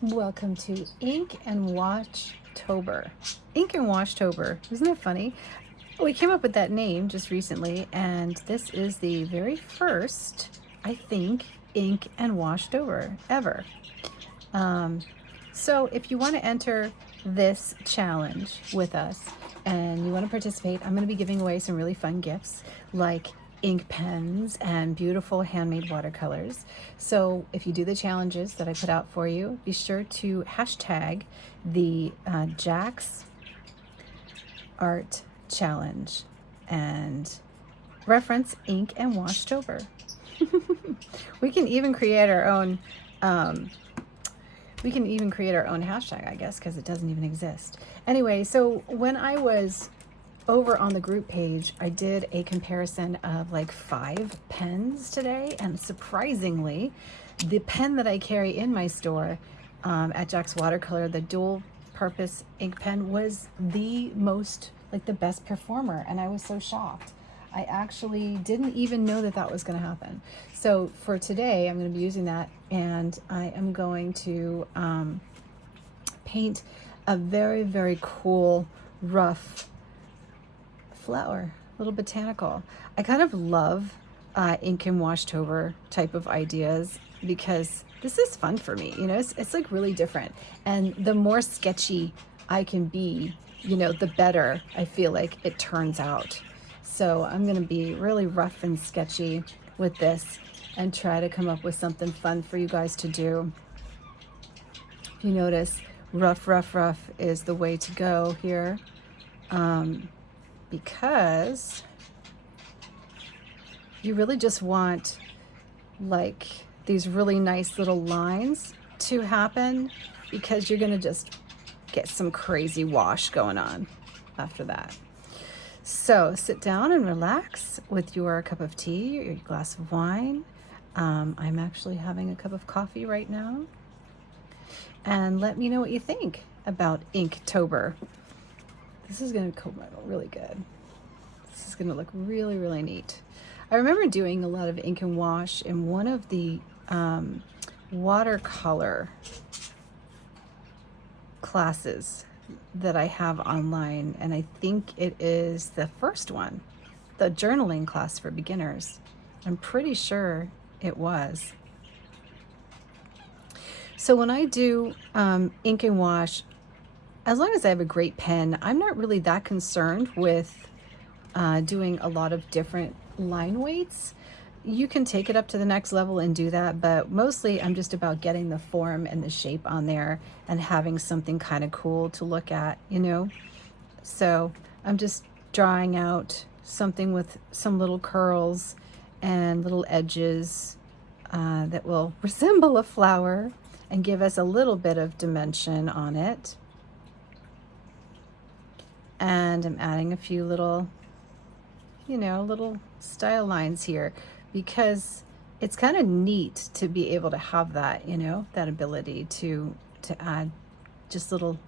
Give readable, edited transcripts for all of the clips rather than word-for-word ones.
Welcome to Ink and Washtober. Ink and Washtober. Isn't that funny? We came up with that name just recently, and this is the very first, I think, Ink and Washtober ever. So if you want to enter this challenge with us and you want to participate, I'm going to be giving away some really fun gifts like ink pens and beautiful handmade watercolors. So if you do the challenges that I put out for you, be sure to hashtag the Jack's Art Challenge and reference Ink and Washtober. We can even create our own hashtag, I guess, because it doesn't even exist. Anyway, so when I was over on the group page, I did a comparison of like 5 pens today, and surprisingly, the pen that I carry in my store at Jack's Watercolor, the dual purpose ink pen, was the most, like, the best performer, and I was so shocked. I actually didn't even know that that was going to happen. So for today, I'm going to be using that, and I am going to paint a very, very cool, rough flower, little botanical. I kind of love ink and Washtober type of ideas because this is fun for me. You know, it's like really different. And the more sketchy I can be, you know, the better I feel like it turns out. So I'm going to be really rough and sketchy with this and try to come up with something fun for you guys to do. If you notice, rough is the way to go here. Because you really just want like these really nice little lines to happen, because you're going to just get some crazy wash going on after that. So sit down and relax with your cup of tea or your glass of wine. I'm actually having a cup of coffee right now. And let me know what you think about Inktober. This is going to come out really good. This is going to look really, really neat. I remember doing a lot of ink and wash in one of the watercolor classes that I have online, and I think it is the first one, the journaling class for beginners. I'm pretty sure it was. So when I do ink and wash, as long as I have a great pen, I'm not really that concerned with doing a lot of different line weights. You can take it up to the next level and do that, but mostly I'm just about getting the form and the shape on there and having something kind of cool to look at, you know? So I'm just drawing out something with some little curls and little edges that will resemble a flower and give us a little bit of dimension on it. And I'm adding a few little, you know, little style lines here, because it's kind of neat to be able to have that, you know, that ability to add just little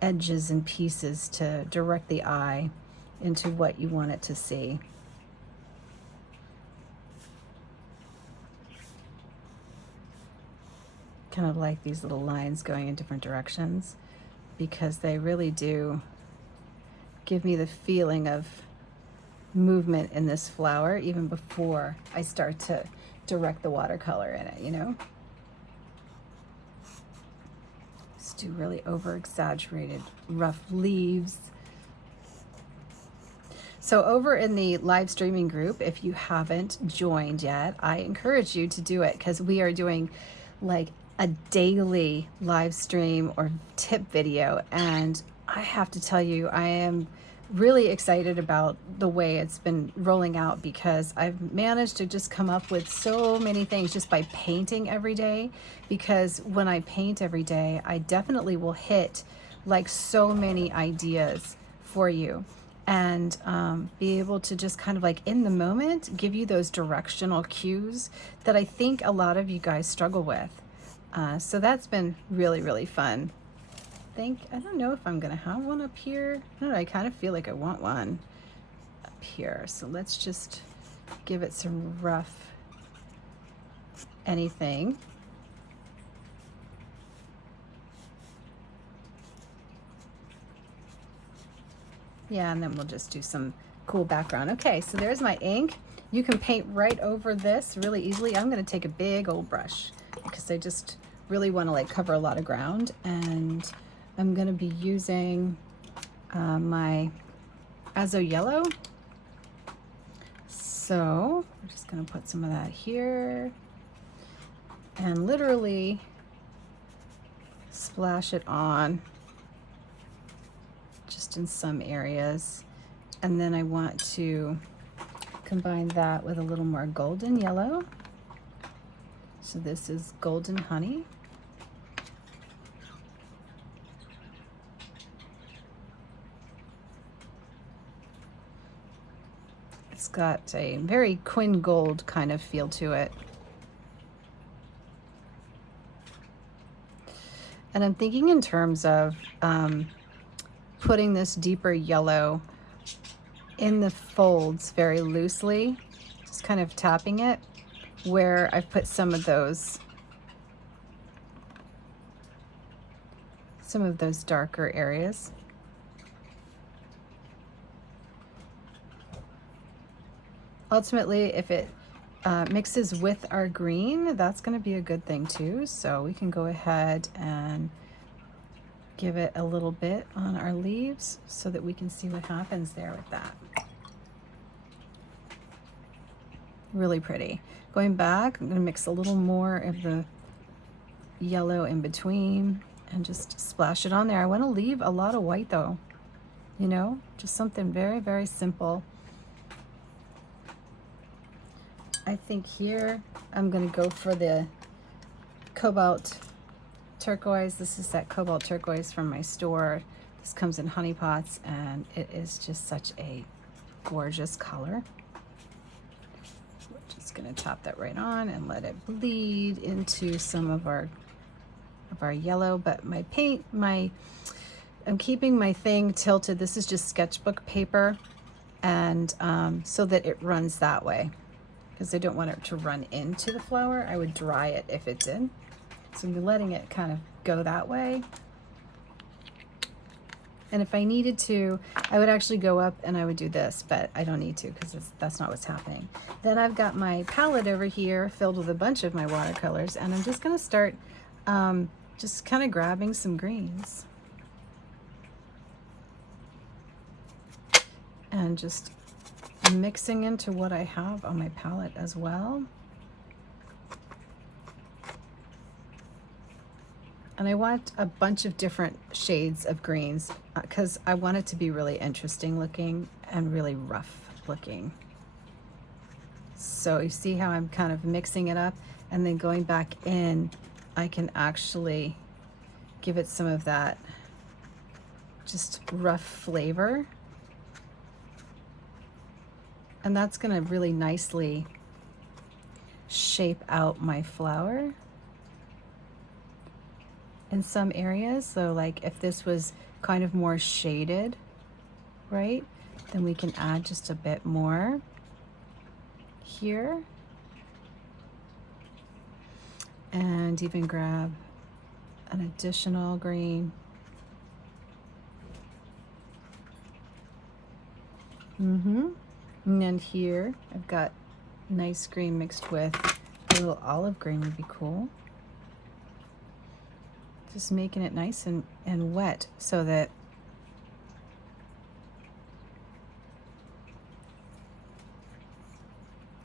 edges and pieces to direct the eye into what you want it to see. Kind of like these little lines going in different directions, because they really do give me the feeling of movement in this flower even before I start to direct the watercolor in it, you know? Just do really over-exaggerated rough leaves. So over in the live streaming group, if you haven't joined yet, I encourage you to do it, because we are doing like a daily live stream or tip video, and I have to tell you, I am really excited about the way it's been rolling out, because I've managed to just come up with so many things just by painting every day. Because when I paint every day, I definitely will hit like so many ideas for you, and be able to just kind of like in the moment give you those directional cues that I think a lot of you guys struggle with. So that's been really, really fun. I don't know if I'm gonna have one up here. I don't know, I kind of feel like I want one up here. So let's just give it some rough anything. Yeah, and then we'll just do some cool background. Okay, so there's my ink. You can paint right over this really easily. I'm gonna take a big old brush because I just really wanna like cover a lot of ground, and I'm gonna be using my Azo yellow. So I'm just gonna put some of that here and literally splash it on just in some areas. And then I want to combine that with a little more golden yellow. So this is Golden Honey. It's got a very Quinn gold kind of feel to it. And I'm thinking in terms of putting this deeper yellow in the folds very loosely, just kind of tapping it where I've put some of those darker areas. Ultimately, if it mixes with our green, that's going to be a good thing too. So we can go ahead and give it a little bit on our leaves so that we can see what happens there with that. Really pretty. Going back, I'm going to mix a little more of the yellow in between and just splash it on there. I want to leave a lot of white though, you know, just something very, very simple. I think here I'm going to go for the cobalt turquoise. This is that cobalt turquoise from my store. This comes in honeypots and it is just such a gorgeous color. We're just going to tap that right on and let it bleed into some of our yellow. But my paint, I'm keeping my thing tilted. This is just sketchbook paper, and so that it runs that way, because I don't want it to run into the flower. I would dry it if it did. So I'm letting it kind of go that way. And if I needed to, I would actually go up and I would do this, but I don't need to because that's not what's happening. Then I've got my palette over here filled with a bunch of my watercolors, and I'm just gonna start just kind of grabbing some greens and just mixing into what I have on my palette as well. And I want a bunch of different shades of greens because I want it to be really interesting looking and really rough looking. So you see how I'm kind of mixing it up, and then going back in, I can actually give it some of that just rough flavor. And that's going to really nicely shape out my flower in some areas. So like if this was kind of more shaded, right, then we can add just a bit more here, and even grab an additional green. And then here I've got nice green mixed with a little olive green would be cool. Just making it nice and wet so that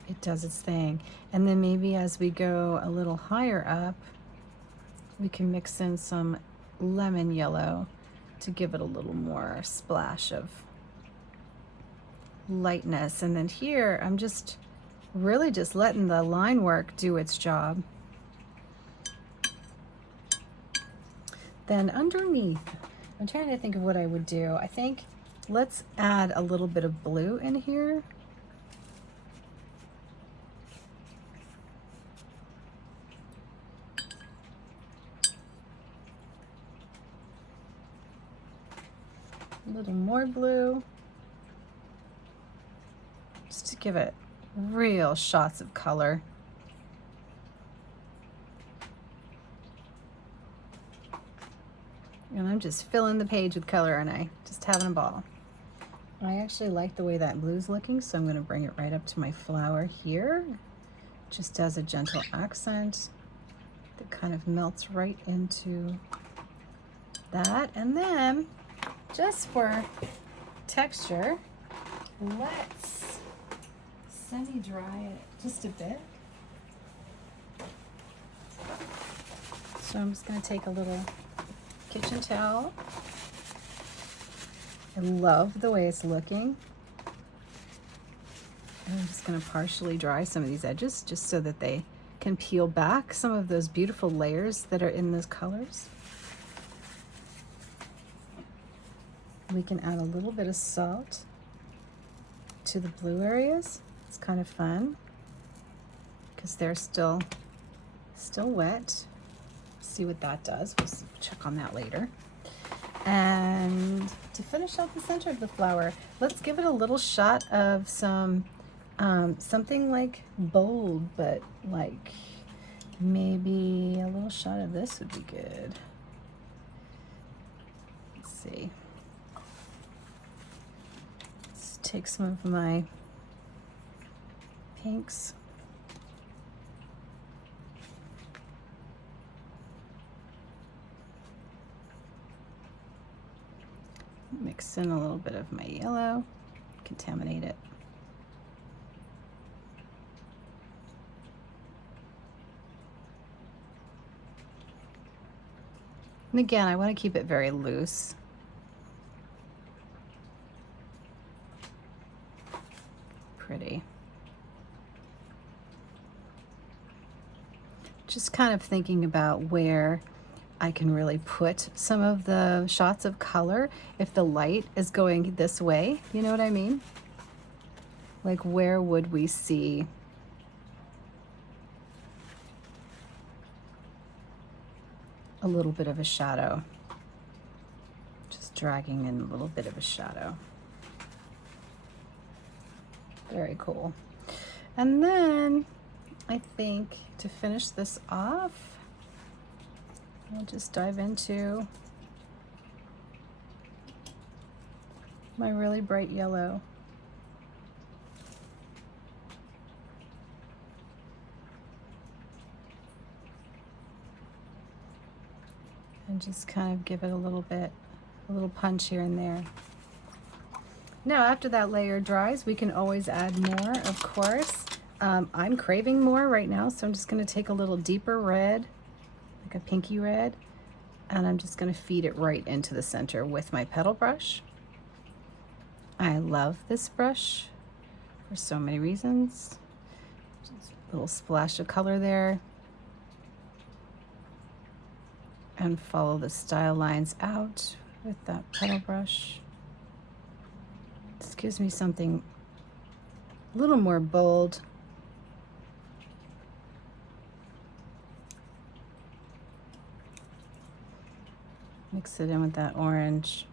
it does its thing. And then maybe as we go a little higher up, we can mix in some lemon yellow to give it a little more splash of lightness. And then here I'm just really just letting the line work do its job. Then underneath, I'm trying to think of what I would do. I think let's add a little bit of blue in here. A little more blue, just to give it real shots of color. And I'm just filling the page with color, and I just having a ball. I actually like the way that blue's looking, so I'm going to bring it right up to my flower here, just as a gentle accent that kind of melts right into that. And then, just for texture, let's semi-dry it just a bit. So I'm just going to take a little kitchen towel. I love the way it's looking. And I'm just going to partially dry some of these edges just so that they can peel back some of those beautiful layers that are in those colors. We can add a little bit of salt to the blue areas. It's kind of fun because they're still wet. See what that does. We'll check on that later. And to finish off the center of the flower, let's give it a little shot of some something like bold, but like maybe a little shot of this would be good. Let's see. Let's take some of my pinks. Mix in a little bit of my yellow, contaminate it. And again, I want to keep it very loose. Pretty. Just kind of thinking about where I can really put some of the shots of color if the light is going this way, you know what I mean? Like where would we see a little bit of a shadow? Just dragging in a little bit of a shadow. Very cool. And then I think to finish this off, I'll just dive into my really bright yellow. And just kind of give it a little punch here and there. Now, after that layer dries, we can always add more, of course. I'm craving more right now, so I'm just going to take a little deeper red, like a pinky red, and I'm just going to feed it right into the center with my petal brush. I love this brush for so many reasons. Just a little splash of color there. And follow the style lines out with that petal brush. This gives me something a little more bold. Mix it in with that orange.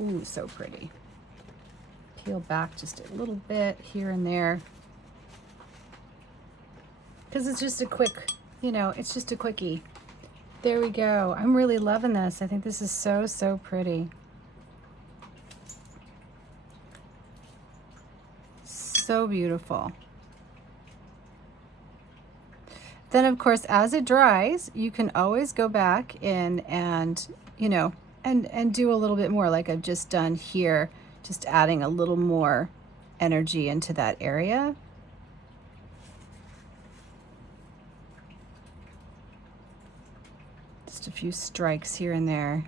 Ooh, so pretty. Peel back just a little bit here and there. Because it's just a quick, you know, it's just a quickie. There we go. I'm really loving this. I think this is so, so pretty. So beautiful. Then of course, as it dries, you can always go back in and, you know, and do a little bit more like I've just done here, just adding a little more energy into that area. Just a few strikes here and there.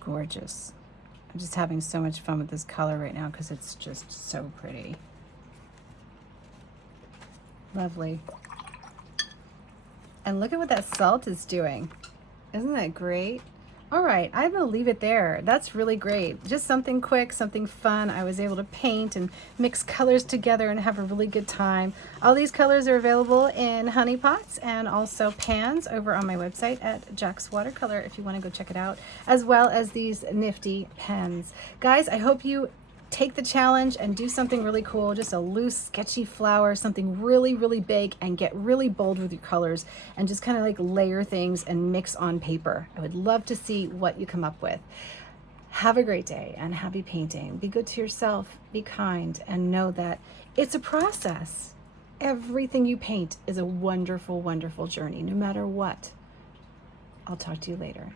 Gorgeous. I'm just having so much fun with this color right now because it's just so pretty. Lovely. And look at what that salt is doing. Isn't that great? All right, I'm gonna leave it there. That's really great. Just something quick, something fun. I was able to paint and mix colors together and have a really good time. All these colors are available in honeypots and also pans over on my website at Jack's Watercolor if you wanna go check it out, as well as these nifty pens. Guys, I hope you take the challenge and do something really cool, just a loose, sketchy flower, something really, really big, and get really bold with your colors and just kind of like layer things and mix on paper. I would love to see what you come up with. Have a great day and happy painting. Be good to yourself, be kind, and know that it's a process. Everything you paint is a wonderful, wonderful journey, no matter what. I'll talk to you later.